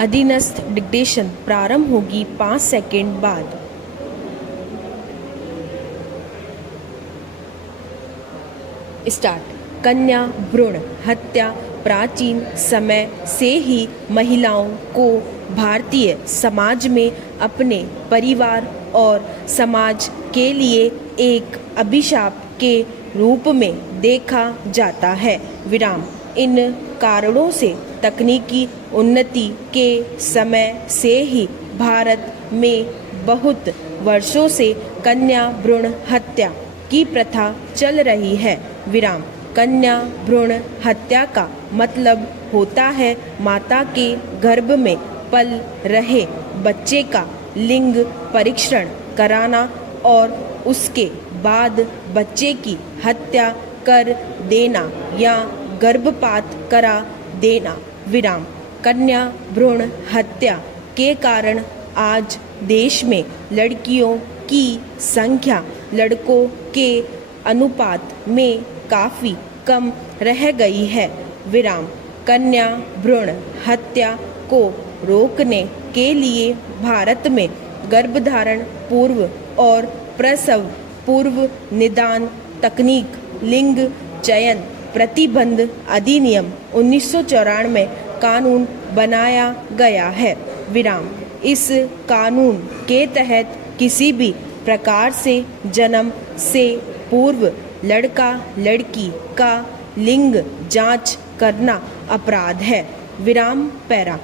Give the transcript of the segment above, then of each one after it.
अधीनस्थ डिक्टेशन प्रारंभ होगी 5 सेकंड बाद। स्टार्ट। कन्या भ्रूण हत्या प्राचीन समय से ही महिलाओं को भारतीय समाज में अपने परिवार और समाज के लिए एक अभिशाप के रूप में देखा जाता है। विराम। इन कारणों से तकनीकी उन्नति के समय से ही भारत में बहुत वर्षों से कन्या भ्रूण हत्या की प्रथा चल रही है। विराम। कन्या भ्रूण हत्या का मतलब होता है माता के गर्भ में पल रहे बच्चे का लिंग परीक्षण कराना और उसके बाद बच्चे की हत्या कर देना या गर्भपात करा देना। विराम। कन्या भ्रूण हत्या के कारण आज देश में लड़कियों की संख्या लड़कों के अनुपात में काफ़ी कम रह गई है। विराम। कन्या भ्रूण हत्या को रोकने के लिए भारत में गर्भधारण पूर्व और प्रसव पूर्व निदान तकनीक लिंग चयन प्रतिबंध अधिनियम 1994 कानून बनाया गया है। विराम। इस कानून के तहत किसी भी प्रकार से जन्म से पूर्व लड़का लड़की का लिंग जांच करना अपराध है। विराम पैरा।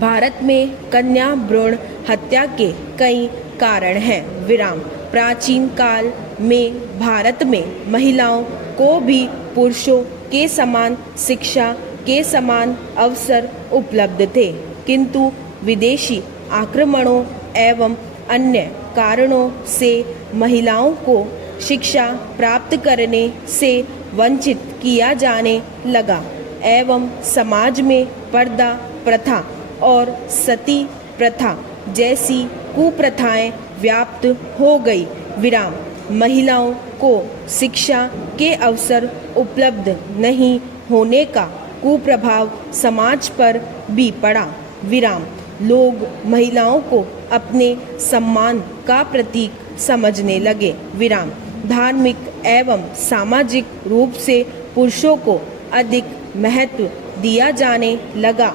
भारत में कन्या भ्रूण हत्या के कई कारण हैं। विराम। प्राचीन काल में भारत में महिलाओं को भी पुरुषों के समान शिक्षा के समान अवसर उपलब्ध थे, किंतु विदेशी आक्रमणों एवं अन्य कारणों से महिलाओं को शिक्षा प्राप्त करने से वंचित किया जाने लगा एवं समाज में पर्दा प्रथा और सती प्रथा जैसी कुप्रथाएं व्याप्त हो गई। विराम। महिलाओं को शिक्षा के अवसर उपलब्ध नहीं होने का कुप्रभाव समाज पर भी पड़ा। विराम। लोग महिलाओं को अपने सम्मान का प्रतीक समझने लगे। विराम। धार्मिक एवं सामाजिक रूप से पुरुषों को अधिक महत्व दिया जाने लगा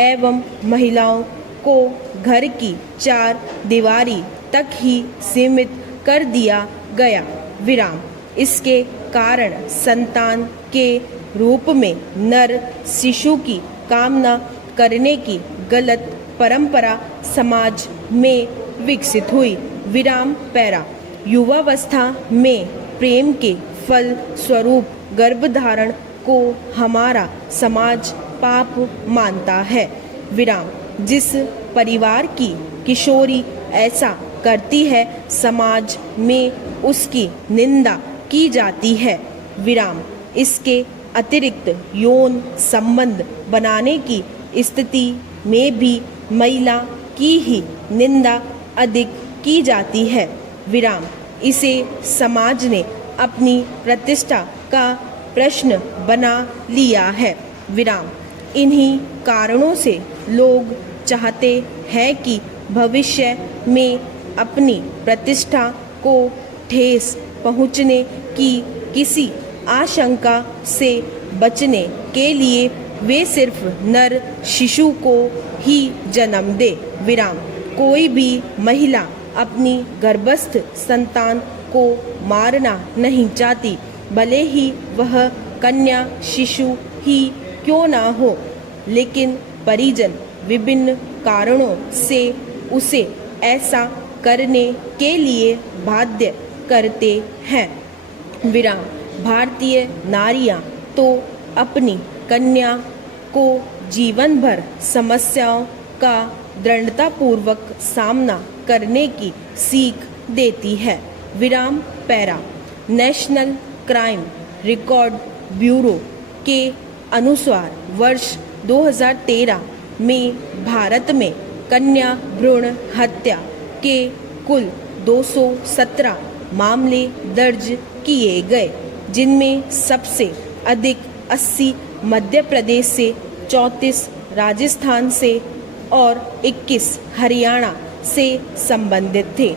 एवं महिलाओं को घर की चार दीवारी तक ही सीमित कर दिया गया। विराम। इसके कारण संतान के रूप में नर शिशु की कामना करने की गलत परंपरा समाज में विकसित हुई। विराम पैरा। युवावस्था में प्रेम के फल स्वरूप गर्भधारण को हमारा समाज पाप मानता है। विराम। जिस परिवार की किशोरी ऐसा करती है समाज में उसकी निंदा की जाती है। विराम। इसके अतिरिक्त यौन संबंध बनाने की स्थिति में भी महिला की ही निंदा अधिक की जाती है। विराम। इसे समाज ने अपनी प्रतिष्ठा का प्रश्न बना लिया है। विराम। इन्हीं कारणों से लोग चाहते हैं कि भविष्य में अपनी प्रतिष्ठा को ठेस पहुँचने की किसी आशंका से बचने के लिए वे सिर्फ नर शिशु को ही जन्म दे। विराम। कोई भी महिला अपनी गर्भस्थ संतान को मारना नहीं चाहती, भले ही वह कन्या शिशु ही क्यों ना हो, लेकिन परिजन विभिन्न कारणों से उसे ऐसा करने के लिए बाध्य करते हैं। विराम। भारतीय नारियां तो अपनी कन्या को जीवन भर समस्याओं का दृढ़तापूर्वक सामना करने की सीख देती है। विराम para. National crime record bureau के अनुसार वर्ष 2013 में भारत में कन्या भ्रूण हत्या के कुल 217 मामले दर्ज किए गए, जिनमें सबसे अधिक 80 मध्य प्रदेश से, 34 राजस्थान से, और 21 हरियाणा से संबंधित थे।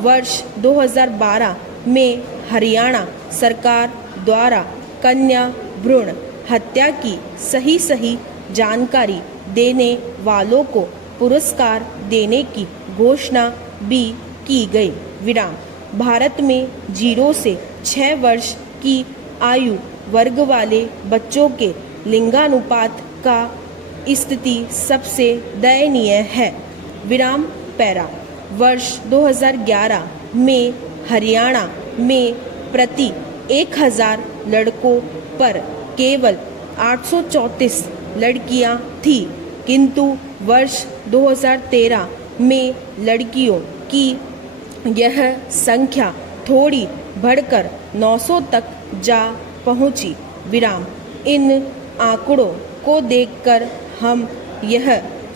वर्ष 2012 में हरियाणा सरकार द्वारा कन्या भ्रूण हत्या की सही जानकारी देने वालों को पुरस्कार देने की घोषणा भी की गई। विराम। भारत में 0 से 6 वर्ष की आयु वर्ग वाले बच्चों के लिंगानुपात का स्थिति सबसे दयनीय है। विराम पैरा। वर्ष 2011 में हरियाणा में प्रति 1000 लड़कों पर केवल 834 लड़कियां थीं, किंतु वर्ष 2013 में लड़कियों की यह संख्या थोड़ी बढ़कर 900 तक जा पहुंची। विराम। इन आंकड़ों को देखकर हम यह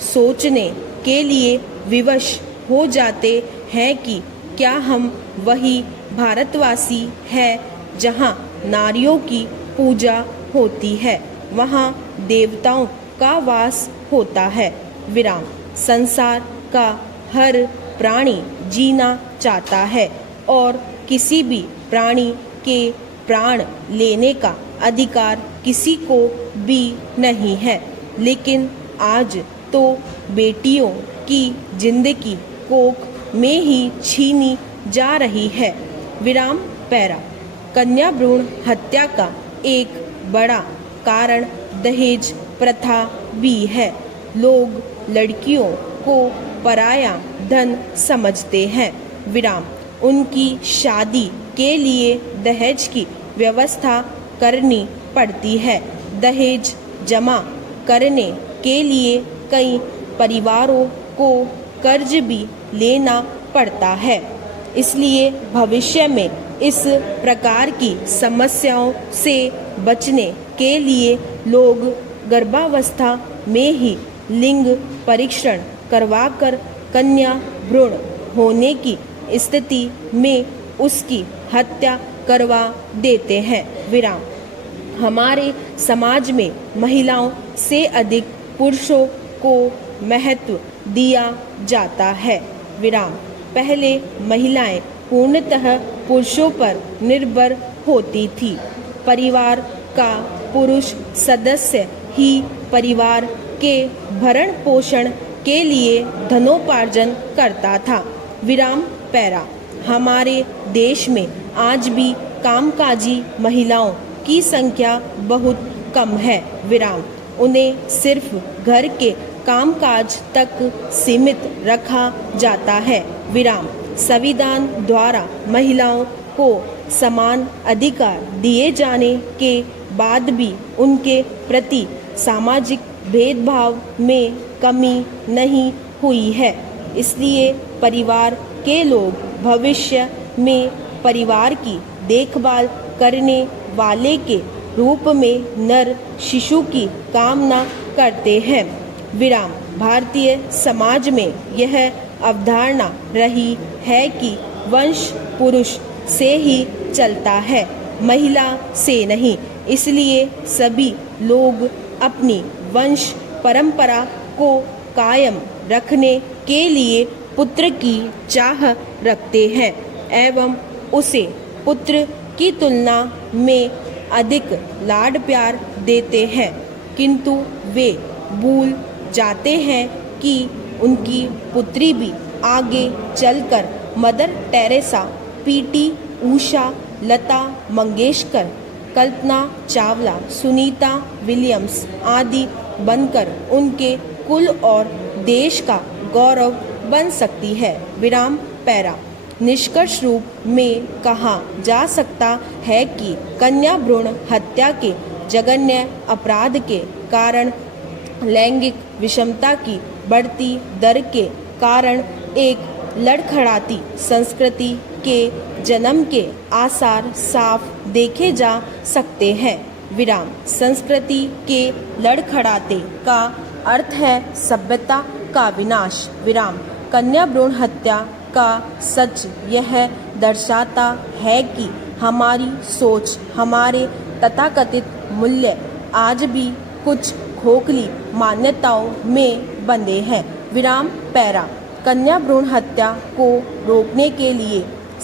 सोचने के लिए विवश हो जाते हैं कि क्या हम वही भारतवासी हैं जहां नारियों की पूजा होती है, वहां देवताओं का वास होता है। विराम। संसार का हर प्राणी जीना चाहता है और किसी भी प्राणी के प्राण लेने का अधिकार किसी को भी नहीं है, लेकिन आज तो बेटियों की जिंदगी कोख में ही छीनी जा रही है। विराम पैरा। कन्या भ्रूण हत्या का एक बड़ा कारण दहेज प्रथा भी है। लोग लड़कियों को पराया धन समझते हैं। विराम। उनकी शादी के लिए दहेज की व्यवस्था करनी पड़ती है। दहेज जमा करने के लिए कई परिवारों को कर्ज भी लेना पड़ता है। इसलिए भविष्य में इस प्रकार की समस्याओं से बचने के लिए लोग गर्भावस्था में ही लिंग परीक्षण करवाकर कन्या भ्रूण होने की स्थिति में उसकी हत्या करवा देते हैं। विराम। हमारे समाज में महिलाओं से अधिक पुरुषों को महत्व दिया जाता है। विराम। पहले महिलाएं पूर्णतः पुरुषों पर निर्भर होती थी। परिवार का पुरुष सदस्य ही परिवार के भरण पोषण के लिए धनोपार्जन करता था। विराम पैरा। हमारे देश में आज भी कामकाजी महिलाओं की संख्या बहुत कम है। विराम। उन्हें सिर्फ घर के कामकाज तक सीमित रखा जाता है। विराम। संविधान द्वारा महिलाओं को समान अधिकार दिए जाने के बाद भी उनके प्रति सामाजिक भेदभाव में कमी नहीं हुई है। इसलिए परिवार के लोग भविष्य में परिवार की देखभाल करने वाले के रूप में नर शिशु की कामना करते हैं। विराम। भारतीय समाज में यह अवधारणा रही है कि वंश पुरुष से ही चलता है, महिला से नहीं। इसलिए सभी लोग अपनी वंश परंपरा को कायम रखने के लिए पुत्र की चाह रखते हैं एवं उसे पुत्र की तुलना में अधिक लाड प्यार देते हैं, किंतु वे भूल जाते हैं कि उनकी पुत्री भी आगे चलकर mother Teresa, PT Usha, Lata Mangeshkar, Kalpana Chawla, Sunita Williams आदि बनकर उनके कुल और देश का गौरव बन सकती है। विराम पैरा। निष्कर्ष रूप में कहा जा सकता है कि कन्या भ्रूण हत्या के जघन्य अपराध के कारण लैंगिक विषमता की बढ़ती दर के कारण एक लड़खड़ाती संस्कृति के जन्म के आसार साफ देखे जा सकते हैं। विराम। संस्कृति के लड़खड़ाते का अर्थ है सभ्यता का विनाश। विराम। कन्या भ्रूण हत्या का सच यह दर्शाता है कि हमारी सोच, हमारे तथाकथित मूल्य आज भी कुछ खोखली मान्यताओं में बंधे हैं। विराम पैरा। कन्या भ्रूण हत्या को रोकने के लिए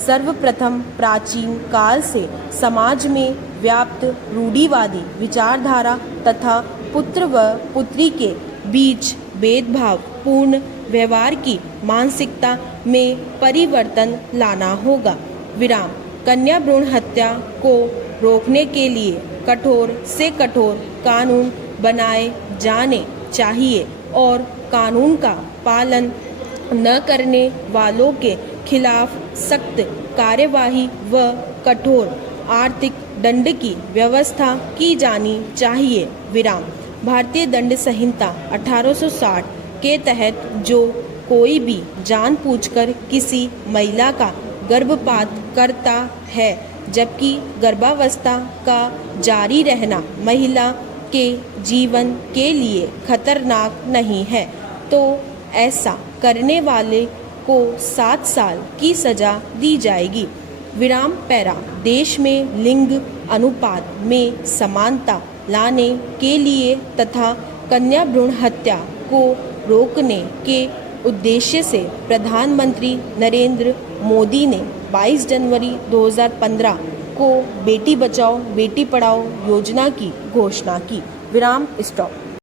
सर्वप्रथम प्राचीन काल से समाज में व्याप्त रूढ़िवादी विचारधारा तथा पुत्र व पुत्री के बीच भेदभाव पूर्ण व्यवहार की मानसिकता में परिवर्तन लाना होगा। विराम। कन्या भ्रूण हत्या को रोकने के लिए कठोर से कठोर कानून बनाए जाने चाहिए और कानून का पालन न करने वालों के खिलाफ सख्त कार्यवाही व कठोर आर्थिक दंड की व्यवस्था की जानी चाहिए। विराम। भारतीय दंड संहिता 1860 के तहत जो कोई भी जानबूझकर किसी महिला का गर्भपात करता है जबकि गर्भावस्था का जारी रहना महिला के जीवन के लिए खतरनाक नहीं है तो ऐसा करने वाले को 7 साल की सजा दी जाएगी। विराम पैरा। देश में लिंग अनुपात में समानता लाने के लिए तथा कन्या भ्रूण हत्या को रोकने के उद्देश्य से प्रधानमंत्री नरेंद्र मोदी ने 22 जनवरी 2015 को बेटी बचाओ बेटी पढ़ाओ योजना की घोषणा की। विराम स्टॉप।